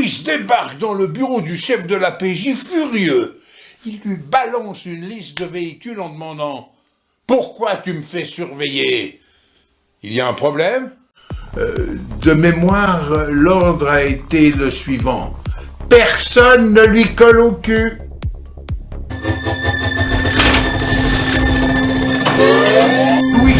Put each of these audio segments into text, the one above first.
Louis débarque dans le bureau du chef de la PJ furieux. Il lui balance une liste de véhicules en demandant « Pourquoi tu me fais surveiller ?» Il y a un problème ? De mémoire, l'ordre a été le suivant. Personne ne lui colle au cul. Louis.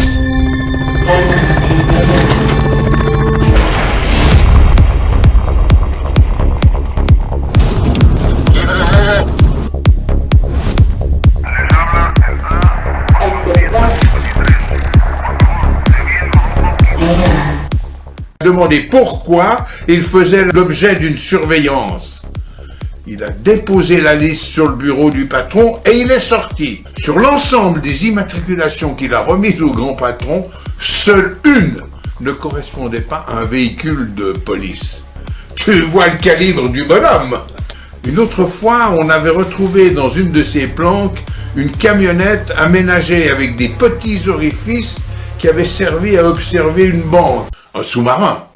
Demandé pourquoi il faisait l'objet d'une surveillance. Il a déposé la liste sur le bureau du patron et il est sorti. Sur l'ensemble des immatriculations qu'il a remises au grand patron, seule une ne correspondait pas à un véhicule de police. Tu vois le calibre du bonhomme. Une autre fois, on avait retrouvé dans une de ses planques une camionnette aménagée avec des petits orifices qui avaient servi à observer une bande. Un sous-marin.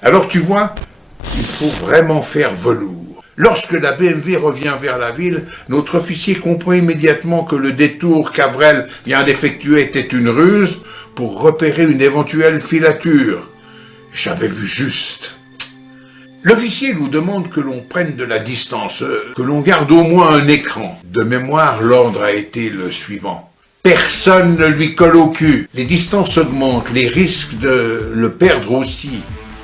Alors tu vois, il faut vraiment faire velours. Lorsque la BMW revient vers la ville, notre officier comprend immédiatement que le détour qu'Avrel vient d'effectuer était une ruse pour repérer une éventuelle filature. J'avais vu juste. L'officier nous demande que l'on prenne de la distance, que l'on garde au moins un écran. De mémoire, l'ordre a été le suivant. Personne ne lui colle au cul. Les distances augmentent, les risques de le perdre aussi.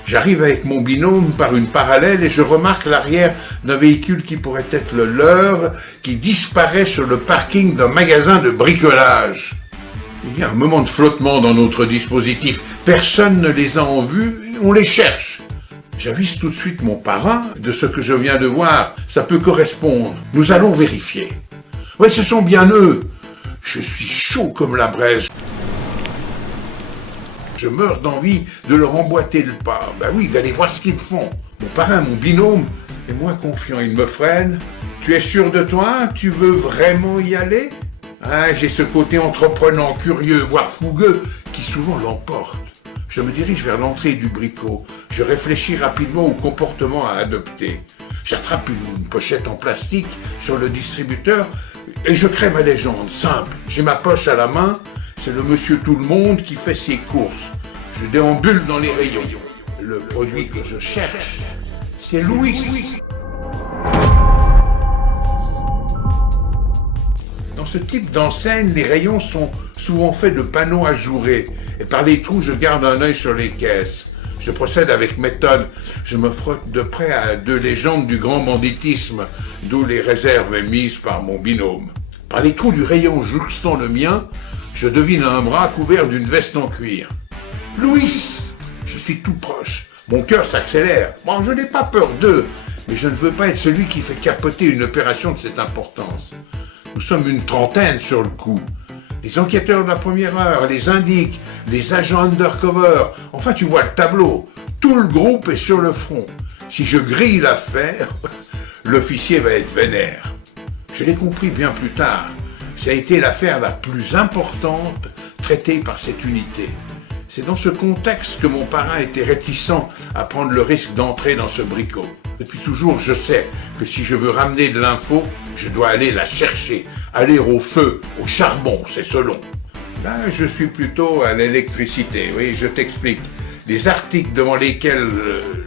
J'arrive avec mon binôme par une parallèle et je remarque l'arrière d'un véhicule qui pourrait être le leur, qui disparaît sur le parking d'un magasin de bricolage. Il y a un moment de flottement dans notre dispositif. Personne ne les a en vue, on les cherche. J'avise tout de suite mon parrain de ce que je viens de voir. Ça peut correspondre. Nous allons vérifier. Ouais, ce sont bien eux. Je suis chaud comme la braise. Je meurs d'envie de leur emboîter le pas. Ben oui, d'aller voir ce qu'ils font. Mon parrain, mon binôme, est moins confiant. Il me freine. Tu es sûr de toi? Tu veux vraiment y aller? Ah, j'ai ce côté entreprenant, curieux, voire fougueux, qui souvent l'emporte. Je me dirige vers l'entrée du bricot. Je réfléchis rapidement au comportement à adopter. J'attrape une pochette en plastique sur le distributeur et je crée ma légende, simple. J'ai ma poche à la main, c'est le monsieur tout-le-monde qui fait ses courses. Je déambule dans les rayons. Le produit que je cherche, c'est Louis. Dans ce type d'enseigne, les rayons sont souvent faits de panneaux ajourés. Et par les trous, je garde un œil sur les caisses. Je procède avec méthode. Je me frotte de près à deux légendes du grand banditisme, d'où les réserves émises par mon binôme. Par les trous du rayon jouxtant le mien, je devine un bras couvert d'une veste en cuir. Louis! Je suis tout proche. Mon cœur s'accélère. Bon, je n'ai pas peur d'eux, mais je ne veux pas être celui qui fait capoter une opération de cette importance. Nous sommes une trentaine sur le coup. Les enquêteurs de la première heure, les indiques, les agents undercover. Enfin, tu vois le tableau. Tout le groupe est sur le front. Si je grille l'affaire, l'officier va être vénère. Je l'ai compris bien plus tard. Ça a été l'affaire la plus importante traitée par cette unité. C'est dans ce contexte que mon parrain était réticent à prendre le risque d'entrer dans ce bricot. Depuis toujours, je sais que si je veux ramener de l'info, je dois aller la chercher, aller au feu, au charbon, c'est selon. Là, je suis plutôt à l'électricité, oui, je t'explique. Les articles devant lesquels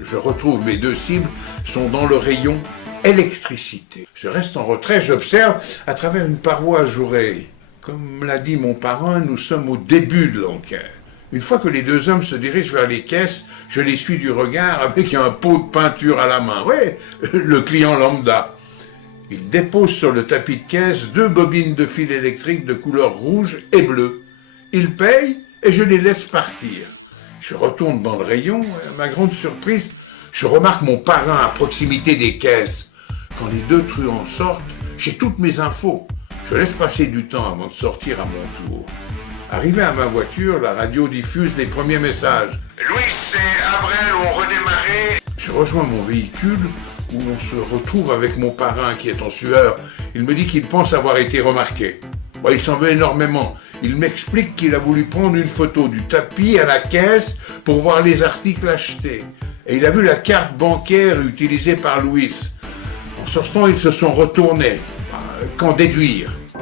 je retrouve mes deux cibles sont dans le rayon électricité. Je reste en retrait, j'observe à travers une paroi ajourée. Comme l'a dit mon parrain, nous sommes au début de l'enquête. Une fois que les deux hommes se dirigent vers les caisses, je les suis du regard avec un pot de peinture à la main. Ouais, le client lambda. Ils déposent sur le tapis de caisse 2 bobines de fil électrique de couleur rouge et bleue. Ils payent et je les laisse partir. Je retourne dans le rayon et à ma grande surprise, je remarque mon parrain à proximité des caisses. Quand les deux truands sortent, j'ai toutes mes infos. Je laisse passer du temps avant de sortir à mon tour. Arrivé à ma voiture, la radio diffuse les premiers messages. Louis, c'est Avrel, on redémarrait. Je rejoins mon véhicule où on se retrouve avec mon parrain qui est en sueur. Il me dit qu'il pense avoir été remarqué. Bon, il s'en veut énormément. Il m'explique qu'il a voulu prendre une photo du tapis à la caisse pour voir les articles achetés. Et il a vu la carte bancaire utilisée par Louis. En sortant, ils se sont retournés. Qu'en déduire? Tu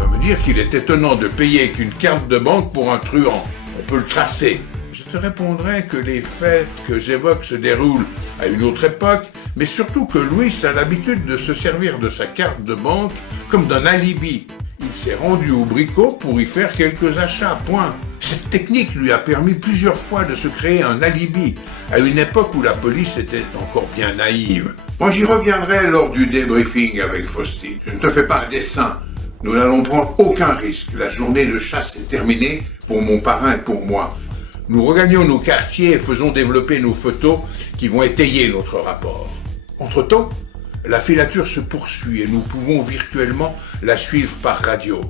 vas me dire qu'il est étonnant de payer avec une carte de banque pour un truand. On peut le tracer. Je te répondrai que les faits que j'évoque se déroulent à une autre époque, mais surtout que Louis a l'habitude de se servir de sa carte de banque comme d'un alibi. Il s'est rendu au Brico pour y faire quelques achats, point. Cette technique lui a permis plusieurs fois de se créer un alibi, à une époque où la police était encore bien naïve. Moi j'y reviendrai lors du débriefing avec Faustine. Je ne te fais pas un dessin. Nous n'allons prendre aucun risque. La journée de chasse est terminée pour mon parrain et pour moi. Nous regagnons nos quartiers et faisons développer nos photos qui vont étayer notre rapport. Entre-temps, la filature se poursuit et nous pouvons virtuellement la suivre par radio.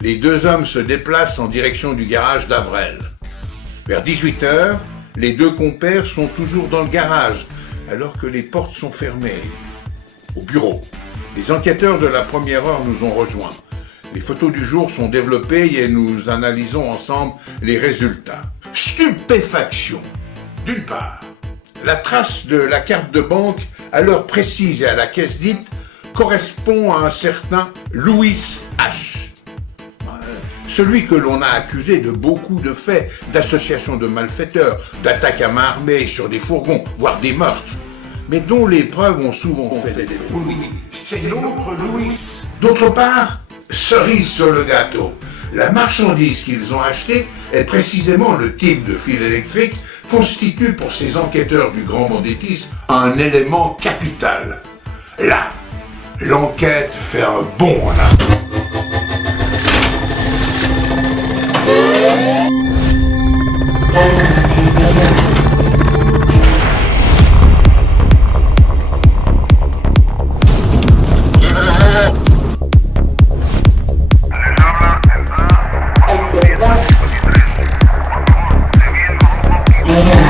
Les deux hommes se déplacent en direction du garage d'Avrel. Vers 18h, les deux compères sont toujours dans le garage, alors que les portes sont fermées. Au bureau, les enquêteurs de la première heure nous ont rejoints. Les photos du jour sont développées et nous analysons ensemble les résultats. Stupéfaction. D'une part, la trace de la carte de banque à l'heure précise et à la caisse dite correspond à un certain Louis H. Celui que l'on a accusé de beaucoup de faits, d'associations de malfaiteurs, d'attaques à main armée sur des fourgons, voire des meurtres, mais dont les preuves ont souvent fait des défauts. C'est l'autre Louis. D'autre part, cerise sur le gâteau. La marchandise qu'ils ont achetée est précisément le type de fil électrique constitue pour ces enquêteurs du grand banditisme un élément capital. Là, l'enquête fait un bond en avant. Yeah.